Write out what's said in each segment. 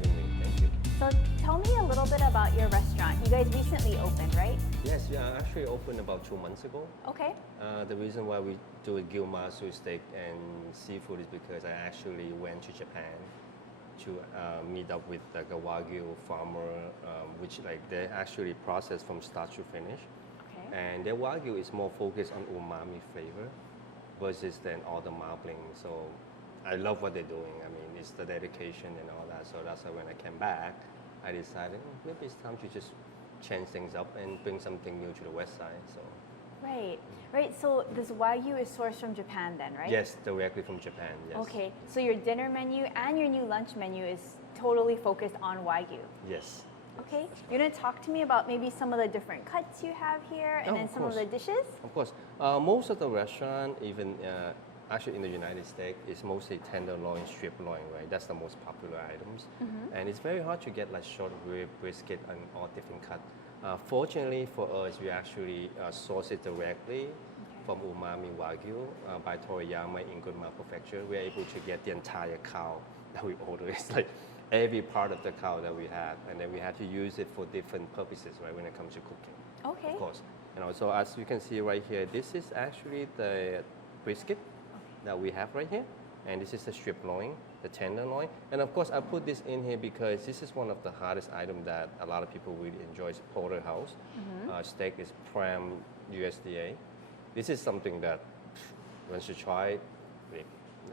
having me. Thank you. So tell me a little bit about your restaurant. You guys recently opened, right? Yes, we actually opened about 2 months ago. Okay. The reason why we do a GYU-MASU steak and seafood is because I actually went to Japan to meet up with like a Wagyu farmer, which like they actually process from start to finish. Okay. And their Wagyu is more focused on umami flavor versus than all the marbling. So I love what they're doing. I mean, it's the dedication and all that. So that's why when I came back, I decided maybe it's time to just change things up and bring something new to the west side. So. Right. So this Wagyu is sourced from Japan then, right? Yes, directly from Japan, yes. Okay. So your dinner menu and your new lunch menu is totally focused on Wagyu. Yes. Okay. You're going to talk to me about maybe some of the different cuts you have here and then some of the dishes? Of course. Most of the restaurant, even actually in the United States, is mostly tenderloin, strip loin, right? That's the most popular items. And it's very hard to get like short rib, brisket, and all different cuts. Fortunately for us, we actually source it directly from Umami Wagyu by Toriyama in Gunma Prefecture. We're able to get the entire cow that we order. It's like every part of the cow that we have, and then we have to use it for different purposes, right, when it comes to cooking. Okay. Of course. So as you can see right here, this is actually the brisket that we have right here. And this is the strip loin, the tenderloin. And of course, I put this in here because this is one of the hardest items that a lot of people really enjoy is porterhouse. Steak is prime USDA. This is something that once you try it,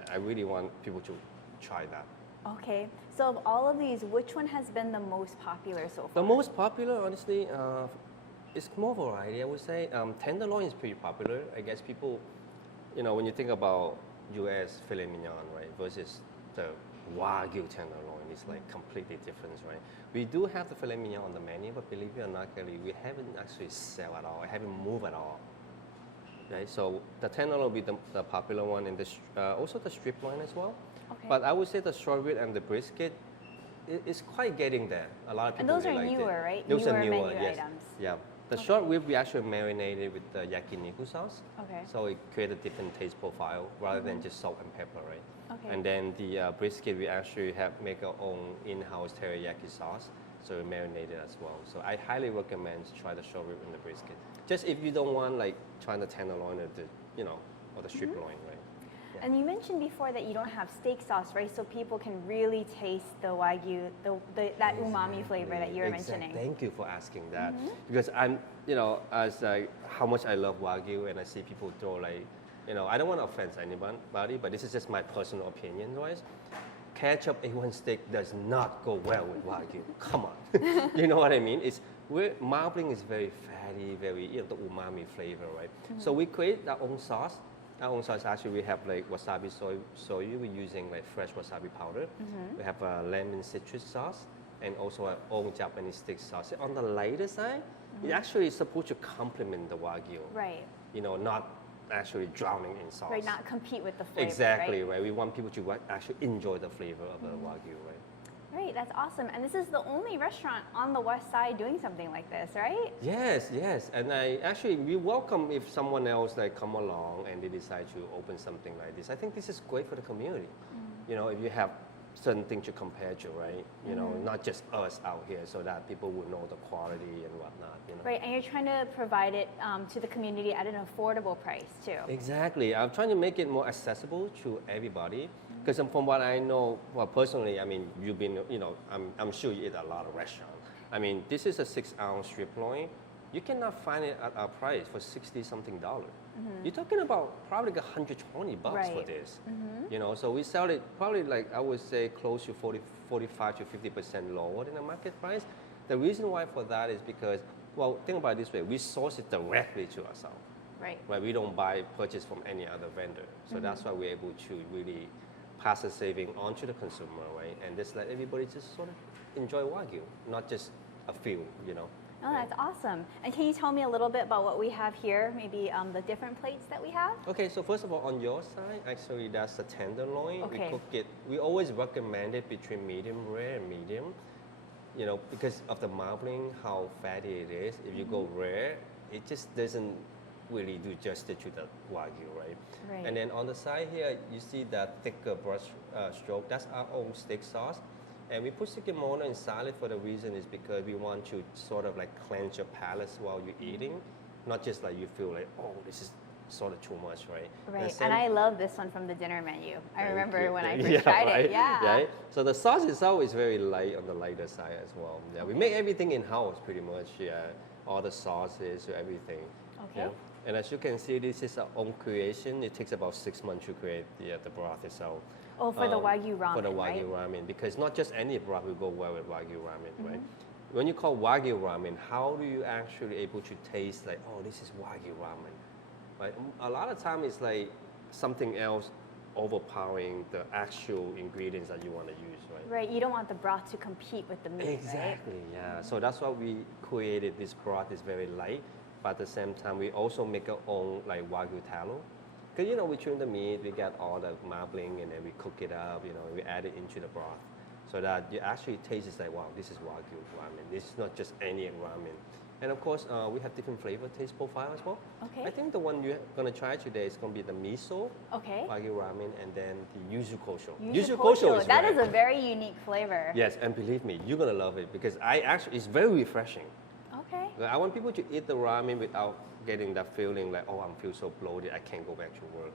I really want people to try that. Okay. So of all of these, which one has been the most popular so far? The most popular, honestly, is more variety, I would say. Tenderloin is pretty popular. I guess people, when you think about U.S. filet mignon, right, versus the Wagyu tenderloin, it's like completely different, right? We do have the filet mignon on the menu, but believe it or not, Kelly, we haven't actually sell at all. I haven't moved at all. Right? So the tenderloin will be the popular one, and also the strip loin as well. Okay. But I would say the short rib and the brisket is quite getting there. A lot of people And those really are like newer, it. right? Those are newer, menu yes. items. Yeah. The short rib we actually marinated with the yakiniku sauce. Okay. So it creates a different taste profile rather than just salt and pepper, right? Okay. And then the brisket we actually make our own in-house teriyaki sauce, so we marinated as well. So I highly recommend to try the short rib and the brisket. Just if you don't want like trying the tenderloin or or the strip loin, right? Yeah. And you mentioned before that you don't have steak sauce, right? So people can really taste the Wagyu, that umami flavor that you were mentioning. Thank you for asking that. Because I'm, as how much I love Wagyu, and I see people throw like, I don't want to offend anybody, but this is just my personal opinion, right? Ketchup A1 steak does not go well with Wagyu. Come on. You know what I mean? Marbling is very fatty, very, the umami flavor, right? So we create our own sauce. Our own sauce, actually, we have like wasabi soyu. We're using like fresh wasabi powder. We have a lemon citrus sauce and also our own Japanese steak sauce. On the lighter side, it actually is supposed to complement the Wagyu. Right. Not actually drowning in sauce. Right, not compete with the flavor. Exactly, right? We want people to actually enjoy the flavor of the Wagyu, right? Right, that's awesome. And this is the only restaurant on the west side doing something like this, right? Yes. And we welcome if someone else come along and they decide to open something like this. I think this is great for the community. If you have certain things to compare to, right? Not just us out here, so that people would know the quality and whatnot. Right, and you're trying to provide it to the community at an affordable price too. Exactly. I'm trying to make it more accessible to everybody. Because from what I know, well, personally, I mean, you've been, I'm sure you eat a lot of restaurants. I mean, this is a 6-ounce strip loin. You cannot find it at our price for $60-something. You're talking about probably like $120 for this. So we sell it probably like, I would say, close to 45 to 50% lower than the market price. The reason why for that is because, well, think about it this way. We source it directly to ourselves. Right. We don't purchase from any other vendor. So that's why we're able to really pass the saving on to the consumer, right? And just let everybody just sort of enjoy Wagyu, not just a few, Oh, that's awesome. And can you tell me a little bit about what we have here, maybe the different plates that we have? Okay, so first of all, on your side, actually that's the tenderloin. Okay. We cook it, we always recommend it between medium rare and medium, because of the marbling, how fatty it is. If you go rare, it just doesn't really do justice to the Wagyu, right? Right. And then on the side here, you see that thicker brush stroke. That's our own steak sauce. And we put sticky mono in salad for the reason is because we want to sort of like cleanse your palate while you're eating, not just like you feel like, oh, this is sort of too much, right? Right, and I love this one from the dinner menu. I remember when I first yeah, tried right? it, yeah. Right? So the sauce itself is very light on the lighter side as well. Yeah, we make everything in-house pretty much, yeah. All the sauces, everything. Okay. Yeah. And as you can see, this is our own creation. It takes about 6 months to create the broth itself. Oh, for the Wagyu ramen, For the Wagyu right? ramen, because not just any broth will go well with Wagyu ramen, right? When you call Wagyu ramen, how do you actually able to taste like, oh, this is Wagyu ramen? Right? A lot of time it's like something else overpowering the actual ingredients that you want to use, right? Right, you don't want the broth to compete with the meat, Exactly, yeah. So that's why we created this broth. Is very light, but at the same time we also make our own like Wagyu tallow. Because we trim the meat, we get all the marbling, and then we cook it up. We add it into the broth, so that you actually taste is like, wow, this is Wagyu ramen. This is not just any ramen. And of course, we have different flavor taste profile as well. Okay. I think the one you're gonna try today is gonna be the miso Okay. Wagyu ramen, and then the yuzu kosho. Yuzu kosho, is that rare. is a very unique flavor. Yes, and believe me, you're gonna love it because it's very refreshing. Okay. I want people to eat the ramen without getting that feeling like, oh, I feel so bloated, I can't go back to work.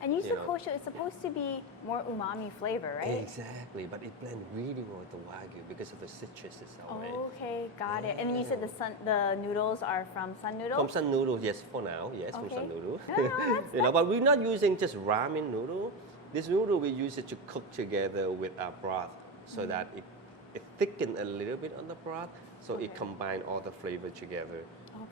And yuzu kosho is supposed to be more umami flavor, right? Exactly, but it blends really well with the Wagyu because of the citrus itself, right? Okay, got it. And then you said the noodles are from Sun Noodle? From Sun Noodle, yes, for now, yes, from Okay. Sun Noodle. that's But we're not using just ramen noodle. This noodle, we use it to cook together with our broth so that it thickens a little bit on the broth, so it combines all the flavor together.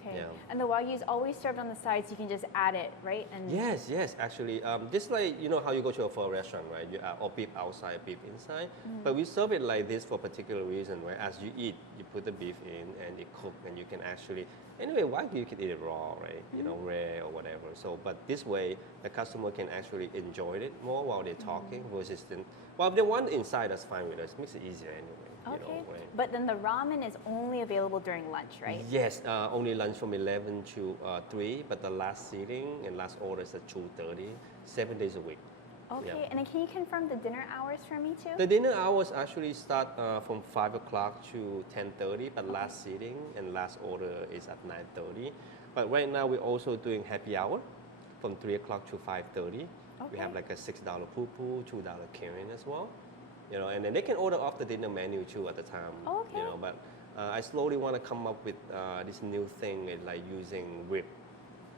Okay. Yeah. And the Wagyu is always served on the side, so you can just add it, right? And Yes, actually, just like how you go to a pho restaurant, right? You or beef outside, beef inside, but we serve it like this for a particular reason, right? As you eat, you put the beef in and it cook, and you can actually Wagyu you can eat it raw, right? Rare or whatever. So, but this way, the customer can actually enjoy it more while they're talking versus if they want inside, that's fine with us. Makes it easier anyway. okay. Right? But then the ramen is only available during lunch, right? Yes, only lunch from 11 to 3, but the last seating and last order is at 2:30, 7 days a week. Okay. Yeah. And then can you confirm the dinner hours for me too? The dinner hours actually start from 5 o'clock to 10:30, but last seating and last order is at 9:30. But right now we're also doing happy hour from 3 o'clock to 5:30. We have like a $6 poo-poo, $2 Karen as well. And then they can order off the dinner menu too at the time. Okay. But I slowly want to come up with this new thing, like using rib,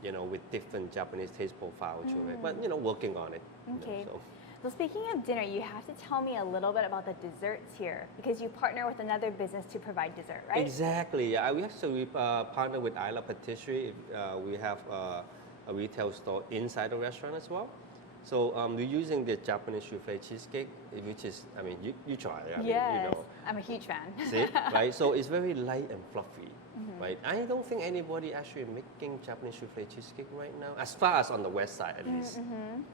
with different Japanese taste profile to it. But working on it. Okay. So speaking of dinner, you have to tell me a little bit about the desserts here because you partner with another business to provide dessert, right? Exactly. Yeah, we actually partner with Isla Patisserie. We have a retail store inside the restaurant as well. So we're using the Japanese souffle cheesecake, which is, you try. Yes, I'm a huge fan. See, right? So it's very light and fluffy, right? I don't think anybody actually making Japanese souffle cheesecake right now, as far as on the west side at least.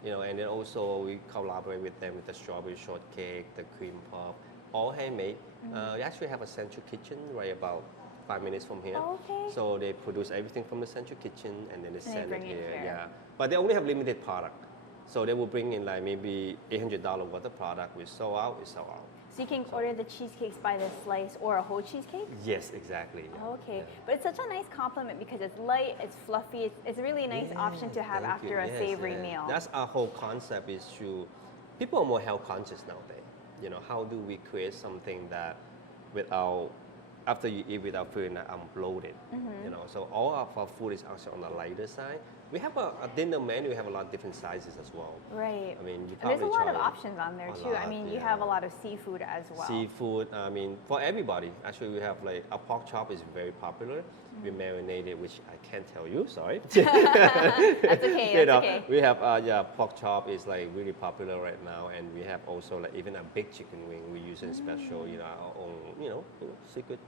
And then also we collaborate with them with the strawberry shortcake, the cream puff, all handmade. We actually have a central kitchen right about 5 minutes from here. Okay. So they produce everything from the central kitchen and then they send bring it it here. here. Yeah, but they only have limited product. So they will bring in like maybe $800 worth of product. We sell out, we sell out. So you can order the cheesecakes by the slice or a whole cheesecake? Yes, exactly. Yeah. Okay, Yeah. but it's such a nice compliment because it's light, it's fluffy, it's a really nice option to have Thank after you. a Yes, savory yeah. meal. That's our whole concept is people are more health conscious nowadays. How do we create something that after you eat without feeling that I'm bloated, So all of our food is actually on the lighter side. We have a dinner menu. We have a lot of different sizes as well. Right. You And there's probably a lot of try options on there a too. lot, You yeah. have a lot of seafood as well. Seafood, for everybody. Actually, we have like a pork chop is very popular. We marinate it, which I can't tell you. Sorry. That's okay. That's okay. We have pork chop is like really popular right now, and we have also like even a big chicken wing. We use it special, our own, secret,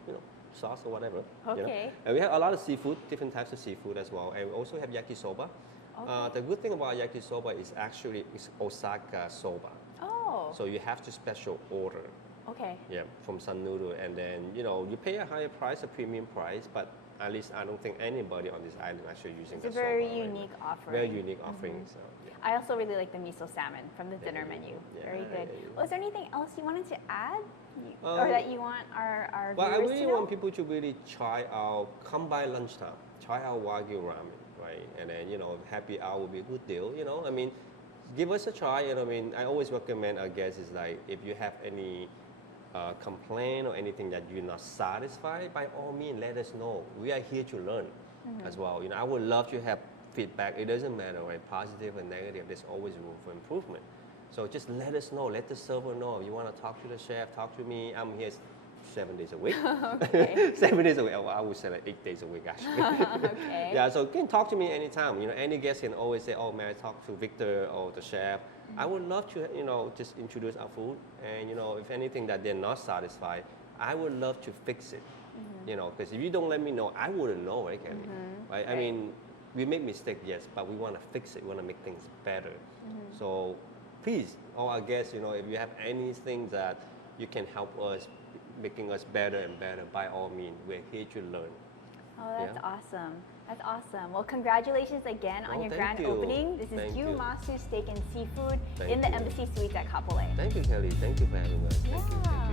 sauce or whatever. Okay. And we have a lot of seafood, different types of seafood as well, and we also have yakisoba. The good thing about yakisoba is actually it's Osaka soba. Oh. So you have to special order. Okay. Yeah, from Sun Noodle, and then you pay a higher price, a premium price, but at least I don't think anybody on this island actually using It's a the very soba right unique now. offering. Very unique offering. So, yeah. I also really like the miso salmon from the dinner menu. Yeah, Very good. yeah, yeah. Was there anything else you wanted to add? Or that you want our Well, I viewers really to know? want people to really try out, come by lunchtime, try out Wagyu ramen, right? And then, you know, happy hour will be a good deal, you know? I mean, give us a try, and I mean, I always recommend our guests is like, if you have any complaint or anything that you're not satisfied, by all means, let us know. We are here to learn as well. You know, I would love to have feedback. It doesn't matter, right? Positive and negative, there's always room for improvement. So just let us know, let the server know. If you want to talk to the chef, talk to me. I'm here 7 days a week. Okay. 7 days a week. Well, I would say like 8 days a week actually. Okay. Yeah, so you can talk to me anytime. You know, any guest can always say, oh, may I talk to Victor or the chef? I would love to, you know, just introduce our food. And, you know, if anything that they're not satisfied, I would love to fix it. You know, because if you don't let me know, I wouldn't know, right, Kelly? Right? I mean, we make mistakes, yes, but we want to fix it. We want to make things better. So please, all our guests, you know, if you have anything that you can help us, making us better and better, by all means, we're here to learn. Oh, that's Yeah. awesome. That's awesome. Well, congratulations again on Oh, your thank grand you. opening. This is Thank you. GYU-MASU Steak and Seafood Thank in the you. Embassy Suites at Kapolei. Thank you, Kelly. Thank you for having us. Thank you. Yeah.